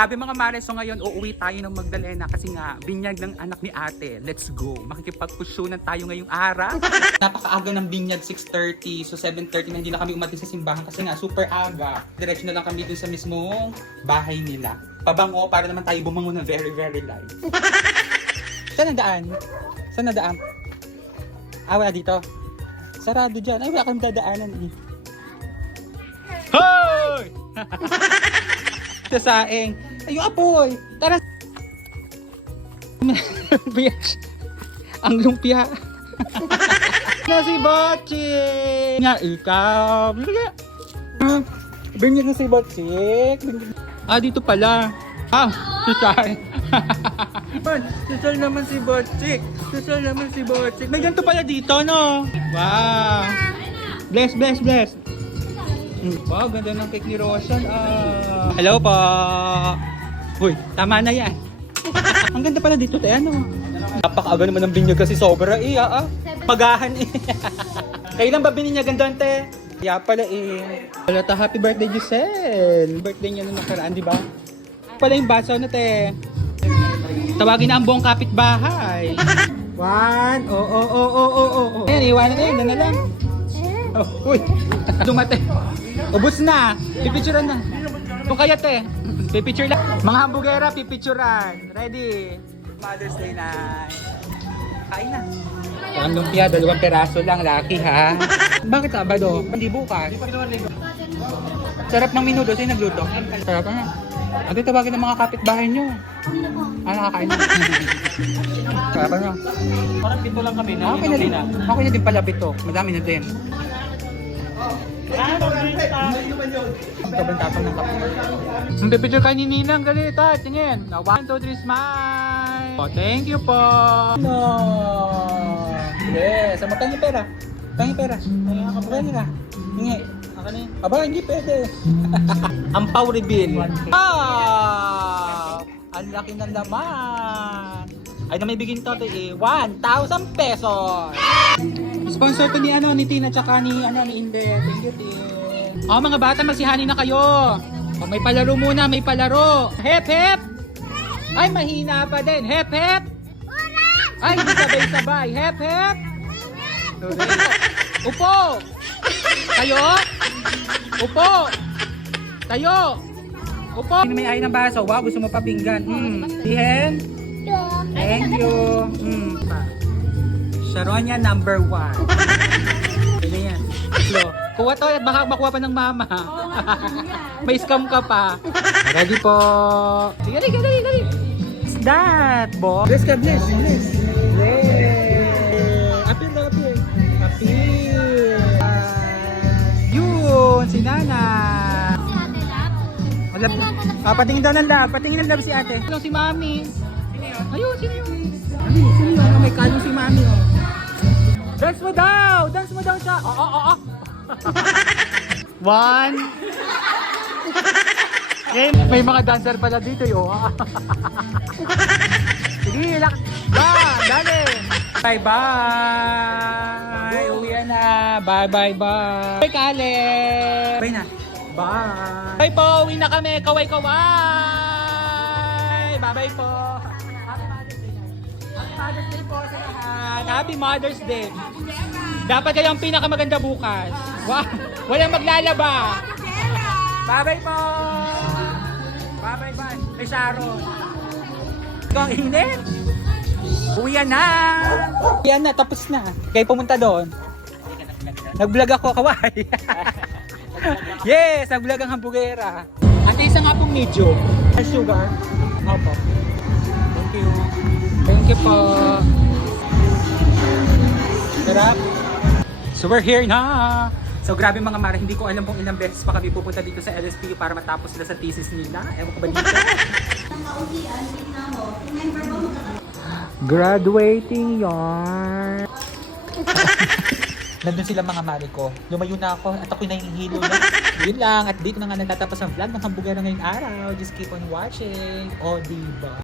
Sabi mga mare, so ngayon uuwi tayo ng Magdalena kasi nga binyag ng anak ni ate. Let's go. Makikipagpusyonan tayo ngayong araw. Napakaaga ng binyag, 6:30. So 7:30 na hindi na kami umating sa simbahan kasi nga super aga. Diretso na lang kami dun sa mismong bahay nila. Pabango para naman tayo bumango na very live. Saan na daan? Saan na daan? Wala dito. Sarado dyan. Ay, wala kang dadaanan eh. Hoy! Sa saing. Ay, yung apoy. Tara. Ang lumpia. Na si Botchik. Nga, ikaw. Binyag na si Botchik. Dito pala. Si Char. Social naman si Botchik. Social naman si Botchik. May ganito pala dito, no? Wow. Bless. Wow, ganda ng cake ni Roshan. Hello po. Uy, tama na yan. Ang ganda pala dito, te. Ano? Napakaaga naman ng binyag kasi sobra eh. Pagahan eh. Kailan ba bininyagan doon, te? Kaya pala eh. Wala ta, happy birthday, Giselle. Birthday niya nung nakaraan, di ba? Pala yung baso na, te. Tawagin na ang buong kapitbahay. 1, Ayan, iwanan na yun. Na lang. Uy, dumate. Ubus na. Pipicturean na. Kung kaya, te. Pipicture lang. Mga hambugera, pipicturean. Ready? Mother's Day night. Kain na. Ang lumpia, 2 peraso lang. Lucky, ha? Bakit Sabado? Hindi bukas. Sarap ng minuto. Sino nagluto? Sarap na. Ate, tawagin ng mga kapitbahay nyo. Nakakain na. Sarap na. Parang pito lang kami na. Okay na din. Okay na din pala pito. Madami na din. Sobrang tapang ng kape. Ang pipicture ka ni Ninang. Galit ha. Tingin. 1, 2, 3, smile. Thank you po. No. Yes. Magkano yung pera? Magkano yung pera? Magkano nila? Hingi. Aba, hindi pwede. Ampaw reveal. Ang laki ng laman. Ay, na may bigin to eh. 1,000 pesos. Sponsor to ni Tina tsaka ni Inde. Thank you, Tin. Mga bata, magsihani na kayo. May palaro muna, may palaro. Hep. Ay, mahina pa din. Hep. Ay, hindi sabay-sabay. Hep. Upo. Tayo. Upo. Tayo. Upo. May ay ng baso. Wow, gusto mo pa pinggan. Tihen. Thank you. Sharonia number 1. Ano yan? Kuha to at baka makuha pa ng mama. May scam ka pa. Ready po. Sige, dali. What's that, boss? Bless ka, bless. Appear. Yun, si Nana. Patingin daw ng lab si ate. Ano si Mami? Ayun, sino yun? Sino yun? May kalong si Mami. Dance mo daw siya. 1. May mga dancer pala dito yo. Sige, dali. Bye. Uwi na. Bye. Bye, Kale. Bye na. Bye. Bye po, uwi na kami. Kaway. Bye po. Happy Mother's Day po sa lahat. Happy Mother's Day. Dapat kayo ang pinakamaganda bukas. Wow. Walang maglalaba. Bye po. Bye. May Sharon. Ikaw ang init. Uwian na. Tapos na. Kayo pumunta doon. Nag-vlog ako, kaway. Yes, nag-vlog ang hambugera. Ate, isa nga pong medyo. Sugar. Opo. Thank you po. Sarap. So we're here na. So grabe mga mara, hindi ko alam kung ilang beses pa kami pupunta dito sa LSPU para matapos sila sa thesis nila. Ewan ko ba dito? Graduating yarn. Nandun sila mga mari ko. Lumayo na ako at ako'y nahihilo na. Yun lang. At dito na nga natatapos ang vlog ng hambugera ngayong araw. Just keep on watching. O, diba?